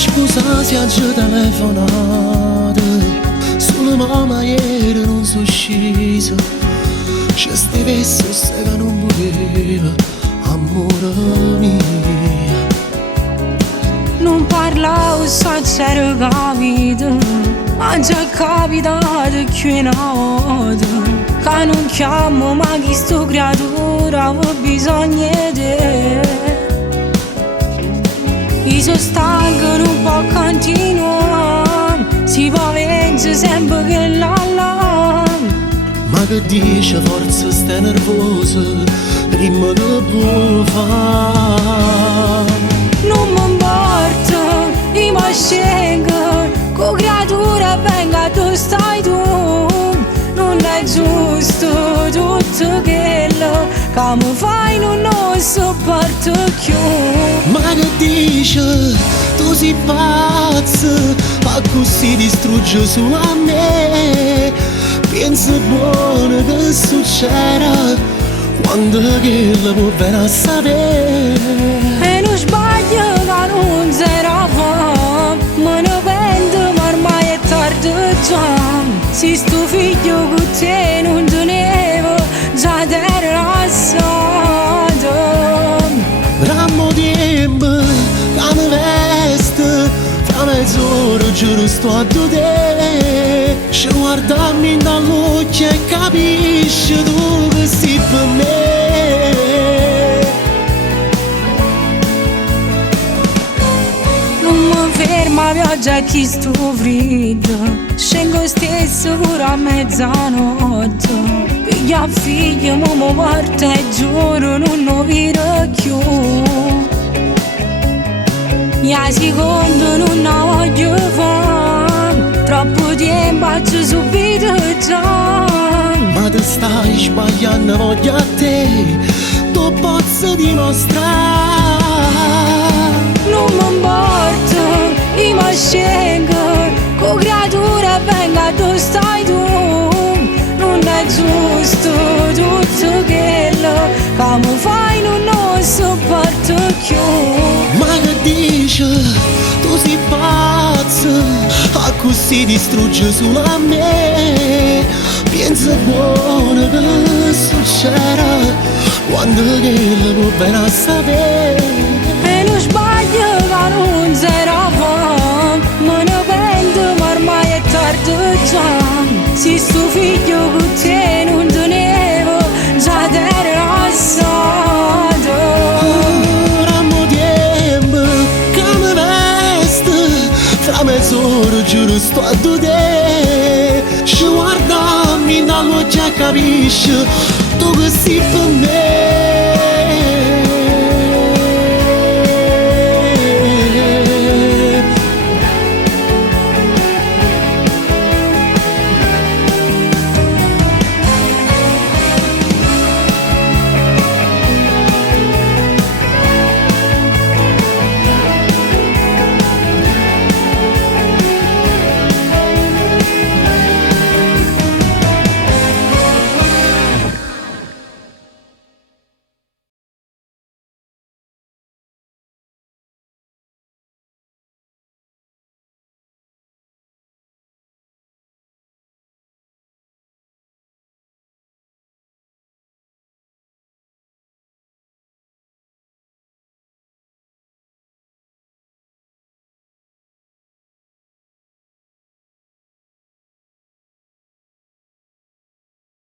Scusa se oggi telefonato, solo mamma ieri non sono sceso. C'è ste vesse che non voleva, amore mio. Non parlavo, so c'ero capito, ma già capitato che una volta che non chiamo mai chi sto creatura, avevo bisogno di te. Io sono stanco, non può continuare, si può vincere sempre che la. Ma che dice, forza stai nervosa, prima che può fare. Non mi importa, io mi scelgo, con creatura venga tu stai tu. Non è giusto tutto quello che mi fai, non sopporto più. Ma che dice, tu sei pazza, ma così distrugge solo a me. Pensa buono che succederà quando che la può venire a sapere. E non sbaglio che non sarà fame, me ne pento ma ormai è tardi già. Se sto figlio con te non tenevo, già t'ero assato. Rammo tempo che mi veste, fra mezz'ora giuro sto a te. Ci guardammi dall'occhio e capisci tu che sei per me. Non mi ferma pioggia chi sto freddo, scengo stesso pure a mezzanotte. Piglia figlio, mo mi porta e giuro non lo vedo più. Mia seconda non la voglio fare, troppo tempo faccio subito già. Ma te stai sbagliando, voglio a te, tu posso dimostrare. Non mi importa, io mi scelgo, con creatura venga tu stai tu. Non è giusto tutto quello che mi fai, non sopporto più. Ma che dice, tu sei pazza, a così distrugge solo a me. Pensa buono che succederà quando che la può venire a sapere. E non sbaglio che non sarà fame, me ne pento ma ormai è tardi già. Se sto figlio con te non tenevo, già t'ero assato. Rammo tempo che mi veste, fra mezz'ora giuro sto a te. Ci guardammi dall'occhio e capisci tu che sei per me.